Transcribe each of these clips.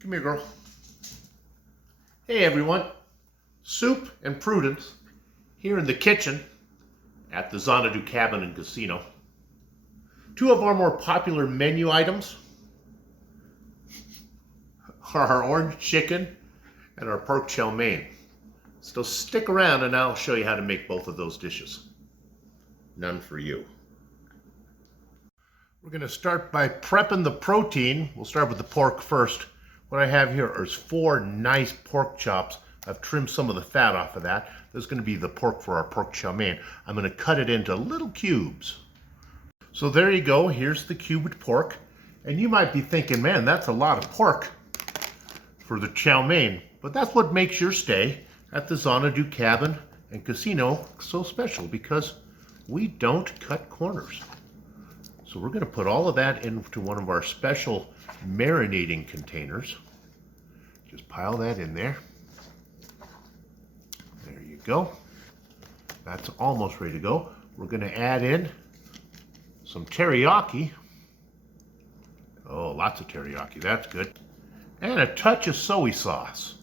Come here, girl. Hey, everyone. Soup and Prudence here in the kitchen at the Xanadu Cabin and Casino. Two of our more popular menu items are our orange chicken and our pork chow mein. So stick around and I'll show you how to make both of those dishes. None for you. We're going to start by prepping the protein. We'll start with the pork first. What I have here is 4 nice pork chops. I've trimmed some of the fat off of that. This is going to be the pork for our pork chow mein. I'm going to cut it into little cubes. So there you go. Here's the cubed pork. And you might be thinking, man, that's a lot of pork for the chow mein. But that's what makes your stay at the Xanadu Cabin and Casino so special, because we don't cut corners. So we're going to put all of that into one of our special marinating containers. Just pile that in there. There you go. That's almost ready to go. We're going to add in some teriyaki. Oh, lots of teriyaki. That's good. And a touch of soy sauce.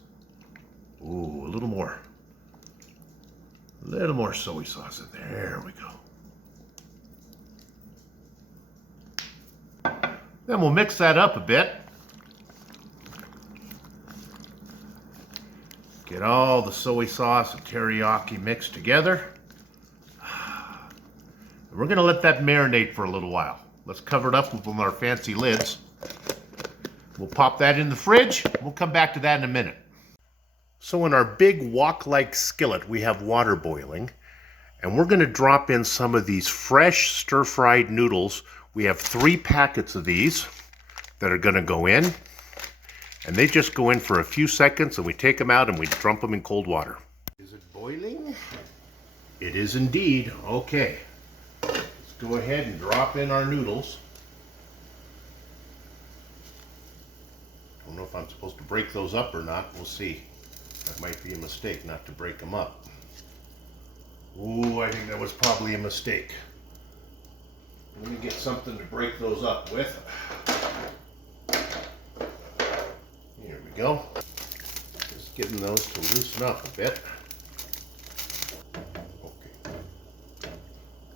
Ooh, a little more. A little more soy sauce in there. There we go. Then we'll mix that up a bit. Get all the soy sauce and teriyaki mixed together. We're going to let that marinate for a little while. Let's cover it up with one of our fancy lids. We'll pop that in the fridge. We'll come back to that in a minute. So in our big wok-like skillet, we have water boiling. And we're going to drop in some of these fresh stir-fried noodles. We have 3 packets of these that are going to go in. And they just go in for a few seconds, and we take them out and we dump them in cold water. Is it boiling? It is indeed. Okay. Let's go ahead and drop in our noodles. I don't know if I'm supposed to break those up or not. We'll see. That might be a mistake not to break them up. Ooh, I think that was probably a mistake. Let me get something to break those up with. Here we go. Just getting those to loosen up a bit.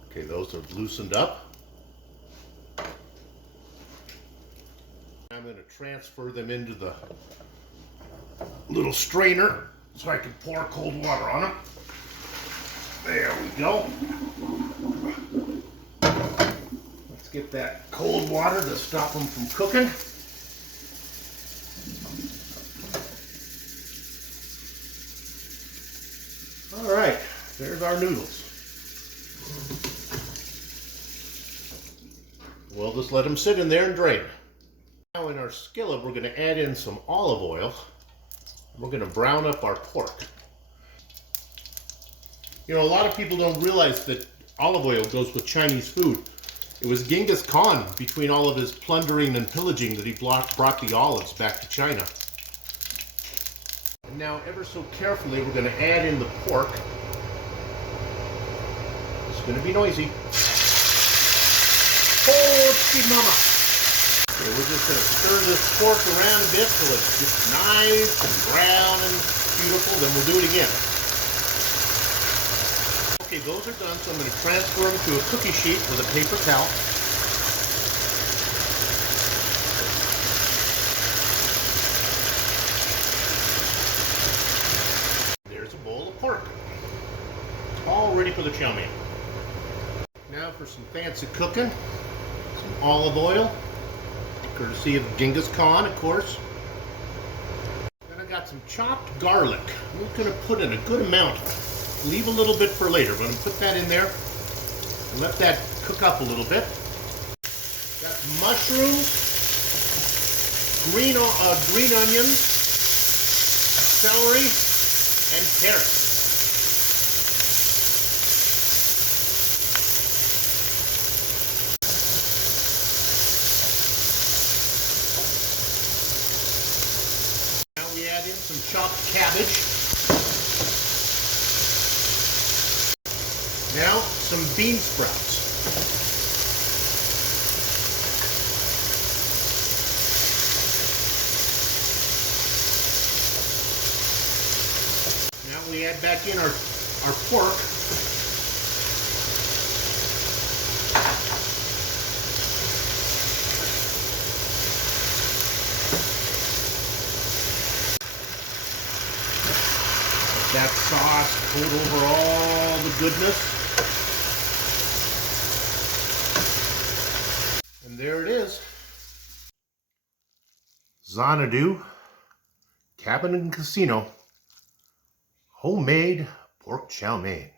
Okay, those have loosened up. I'm going to transfer them into the little strainer so I can pour cold water on them. There we go. Let's get that cold water to stop them from cooking. All right, there's our noodles. We'll just let them sit in there and drain. Now in our skillet, we're going to add in some olive oil. We're going to brown up our pork. You know, a lot of people don't realize that olive oil goes with Chinese food. It was Genghis Khan, between all of his plundering and pillaging, that he brought the olives back to China. And now, ever so carefully, we're going to add in the pork. It's going to be noisy. Oh, mama! Okay, we're just going to stir this pork around a bit till it's just nice and brown and beautiful. Then we'll do it again. Okay, those are done, so I'm going to transfer them to a cookie sheet with a paper towel. There's a bowl of pork. All ready for the chow mein. Now for some fancy cooking. Some olive oil, courtesy of Genghis Khan, of course. Then I got some chopped garlic. I'm going to put in a good amount. Leave a little bit for later, but I'm going to put that in there and let that cook up a little bit. Got mushrooms, green onions, celery, and carrots. Now we add in some chopped cabbage. Now, some bean sprouts. we add back in our pork. Let that sauce coat over all the goodness. And there it is. Xanadu Cabin and Casino homemade pork chow mein.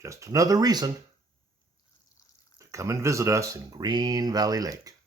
Just another reason to come and visit us in Green Valley Lake.